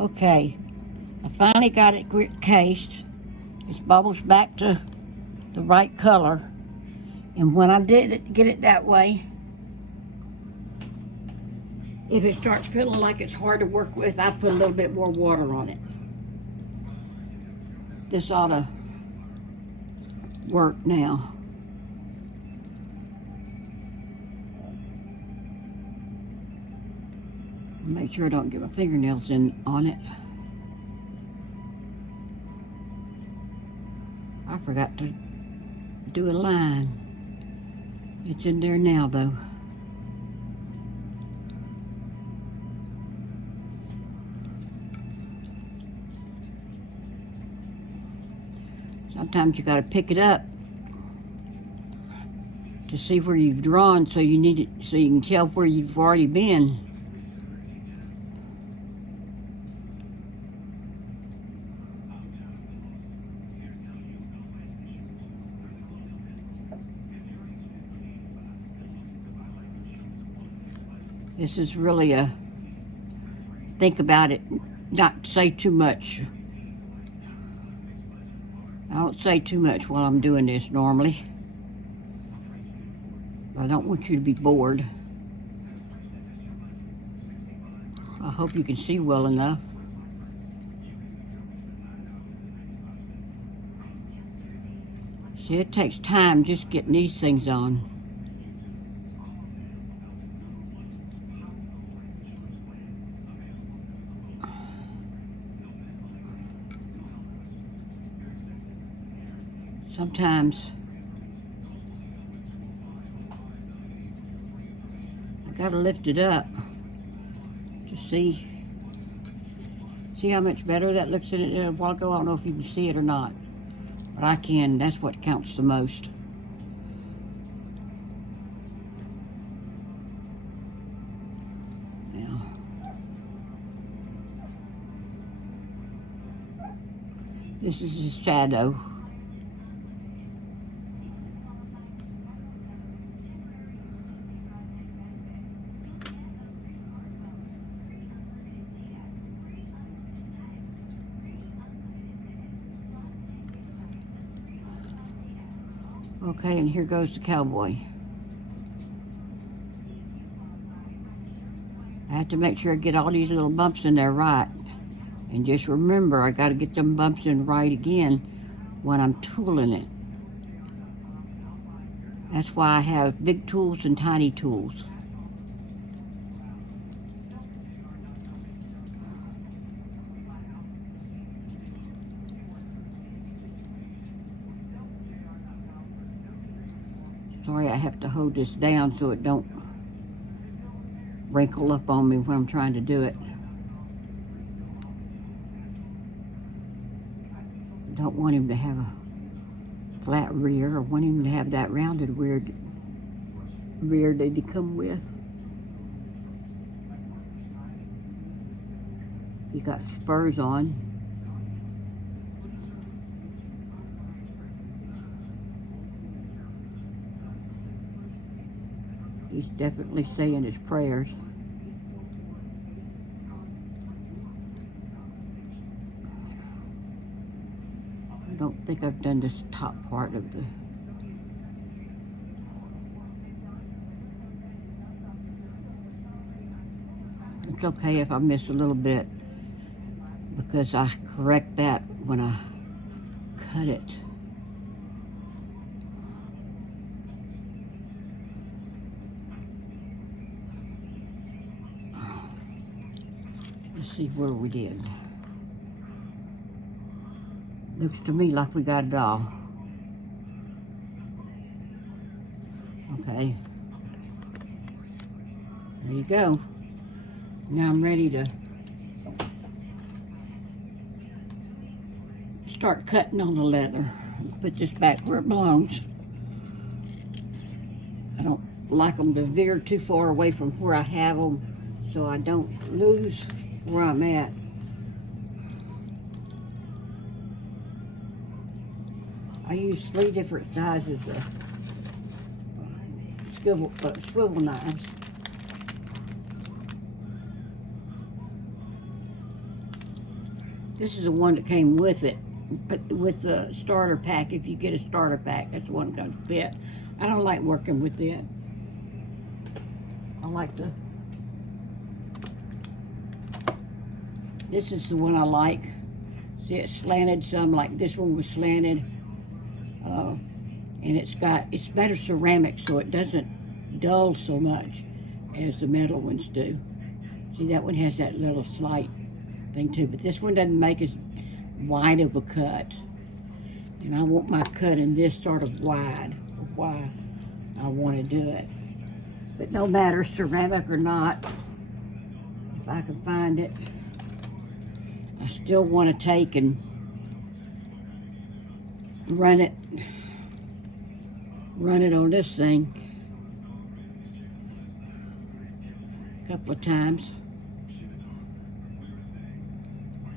Okay, I finally got it cased. It's bubbles back to the right color. And when I did it, get it that way, if it starts feeling like it's hard to work with, I put a little bit more water on it. This ought to work now. Make sure I don't get my fingernails in on it. I forgot to do a line. It's in there now though. Sometimes you gotta pick it up to see where you've drawn, so you need it so you can tell where you've already been. This is really a think about it, not say too much. I don't say too much while I'm doing this normally. I don't want you to be bored. I hope you can see well enough. See, it takes time just getting these things on. Sometimes I gotta lift it up to see how much better that looks in it a while ago. I don't know if you can see it or not, but I can. That's what counts the most. Now, this is the shadow. Okay, and here goes the cowboy. I have to make sure I get all these little bumps in there right. And just remember, I gotta get them bumps in right again when I'm tooling it. That's why I have big tools and tiny tools. Sorry, I have to hold this down so it don't wrinkle up on me when I'm trying to do it. Don't want him to have a flat rear. I want him to have that rounded rear they come with. He got spurs on. He's definitely saying his prayers. I don't think I've done this top part of the... It's okay if I miss a little bit, because I correct that when I cut it. Let's see where we did. Looks to me like we got it all. Okay. There you go. Now I'm ready to start cutting on the leather. Put this back where it belongs. I don't like them to veer too far away from where I have them, so I don't lose where I'm at. I use 3 different sizes of swivel knives. This is the one that came with it, but with the starter pack. If you get a starter pack, that's the one that's gonna fit. I don't like working with it. I like the. This is the one I like. See, it's slanted some, like this one was slanted. And it's better ceramic, so it doesn't dull so much as the metal ones do. See, that one has that little slight thing too, but this one doesn't make as wide of a cut. And I want my cut in this sort of wide, why I want to do it. But no matter, ceramic or not, if I can find it, I still want to take and run it on this thing a couple of times.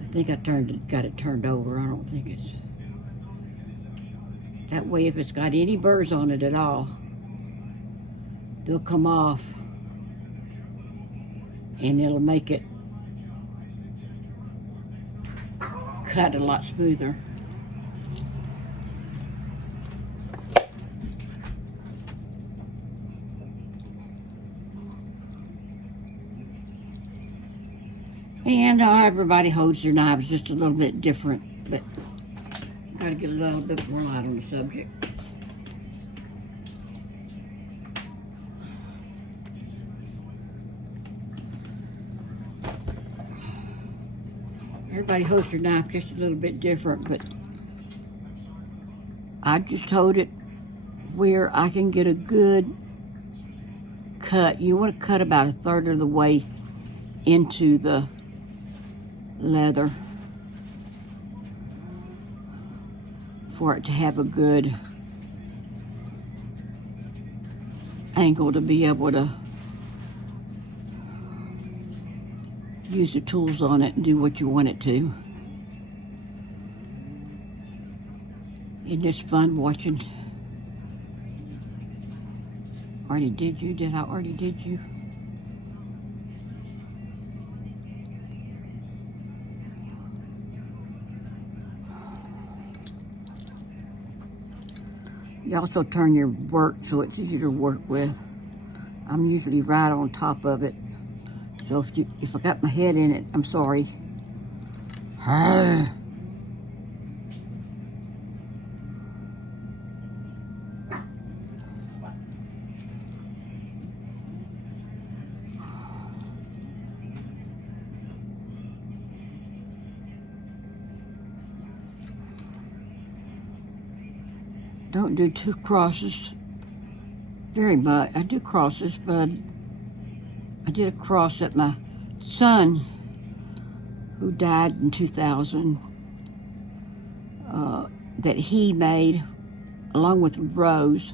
I think I got it turned over. I don't think it's that way. If it's got any burrs on it at all, they'll come off and it'll make it cut a lot smoother. And everybody holds their knives just a little bit different, but got to get a little bit more light on the subject. Everybody holds their knife just a little bit different, but I just hold it where I can get a good cut. You want to cut about 1/3 of the way into the leather for it to have a good angle to be able to use the tools on it and do what you want it to. It's just fun watching. Already did you? Did I already did you? You also turn your work so it's easier to work with. I'm usually right on top of it. So if I got my head in it, I'm sorry. Don't do 2 crosses very much. I do crosses, but I did a cross that my son, who died in 2000, that he made along with a rose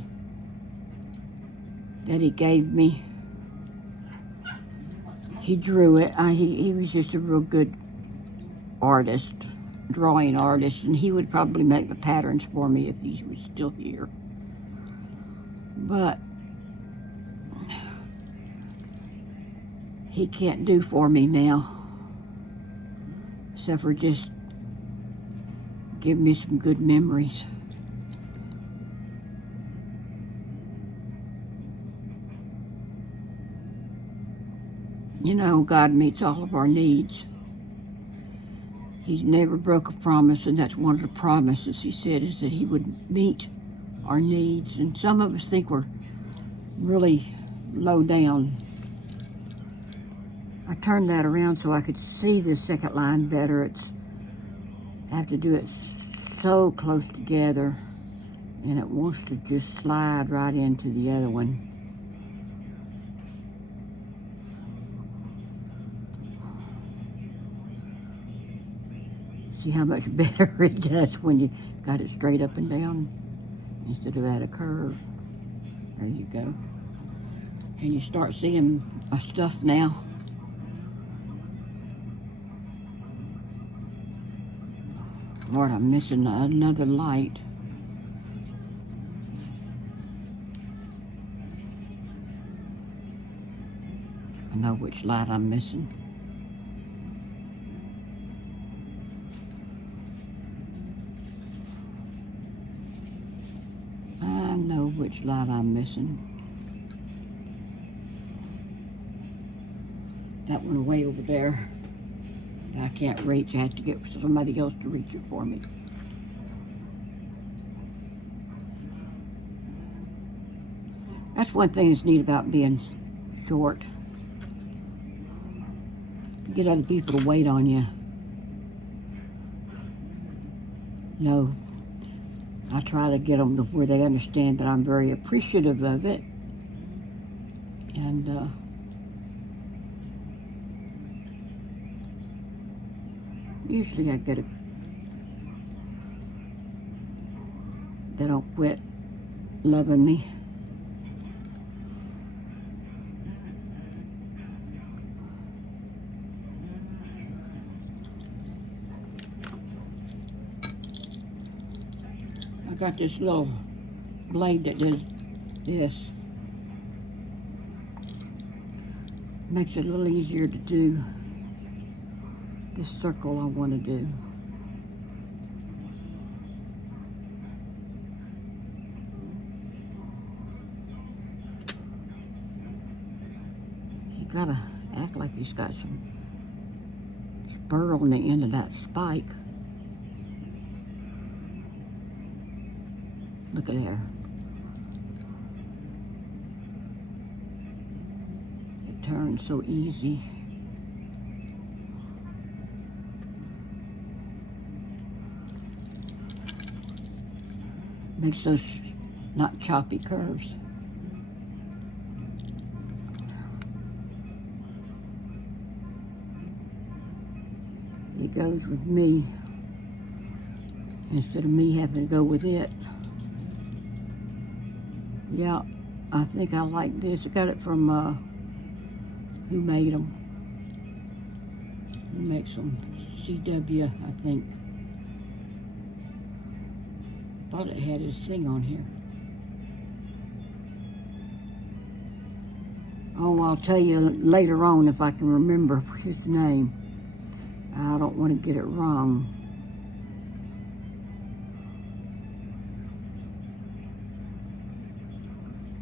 that he gave me. He drew it. He was just a real good artist. Drawing artist, and he would probably make the patterns for me if he was still here. But he can't do for me now, except for just give me some good memories. You know, God meets all of our needs. He's never broke a promise, and that's one of the promises he said, is that he would meet our needs. And some of us think we're really low down. I turned that around so I could see the second line better. I have to do it so close together, and it wants to just slide right into the other one. See how much better it does when you got it straight up and down instead of at a curve. There you go. And you start seeing my stuff now. Lord, I'm missing another light. I know which light I'm missing. which light I'm missing. That one way over there. I can't reach. I have to get somebody else to reach it for me. That's one thing that's neat about being short. You get other people to wait on you. No, I try to get them to where they understand that I'm very appreciative of it. And usually I get they don't quit loving me. I got this little blade that does this. Makes it a little easier to do this circle I want to do. You gotta act like he's got some spur on the end of that spike. Look at there. It turns so easy. Makes those not choppy curves. It goes with me instead of me having to go with it. Yeah, I think I like this. I got it from, who made them? Who makes them? CW, I think. Thought it had his thing on here. Oh, I'll tell you later on if I can remember his name. I don't want to get it wrong.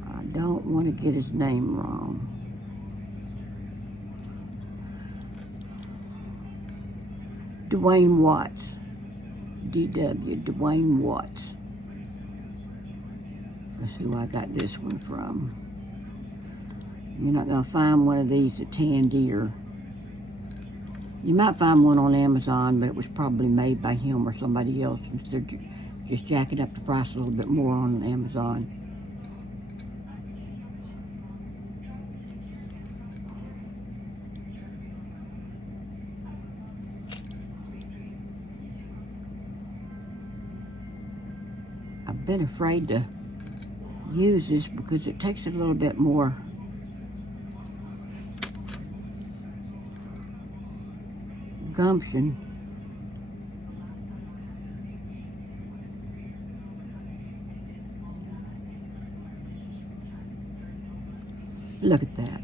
I don't want to get his name wrong. Dwayne Watts. DW, Dwayne Watts. That's who I got this one from. You're not going to find one of these at Tandy, or you might find one on Amazon, but it was probably made by him or somebody else. They're just jacking up the price a little bit more on Amazon. I've been afraid to use this because it takes a little bit more gumption. Look at that.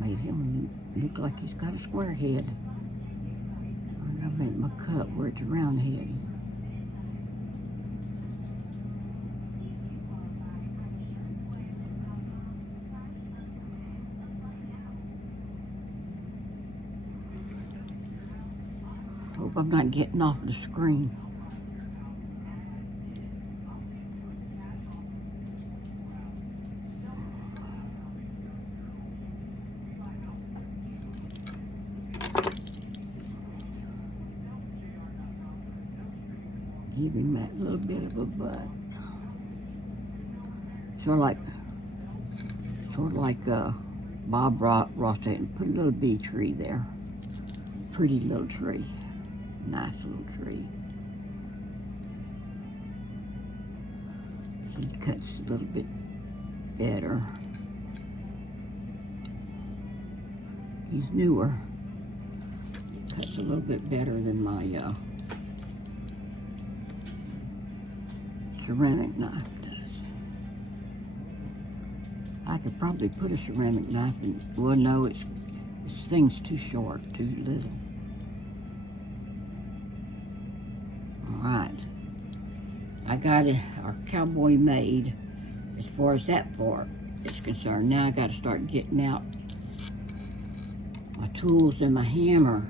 Made him look like he's got a square head. I'm gonna make my cup where it's a round head. Hope I'm not getting off the screen. Give him that little bit of a butt. Sort of like Bob Ross said, put a little bee tree there. Pretty little tree. Nice little tree. He cuts a little bit better. He's newer. Cuts a little bit better than my ceramic knife does. I could probably put a ceramic knife in. Well, no, this thing's too short, too little. All right. I got our cowboy made as far as that part is concerned. Now I got to start getting out my tools and my hammer.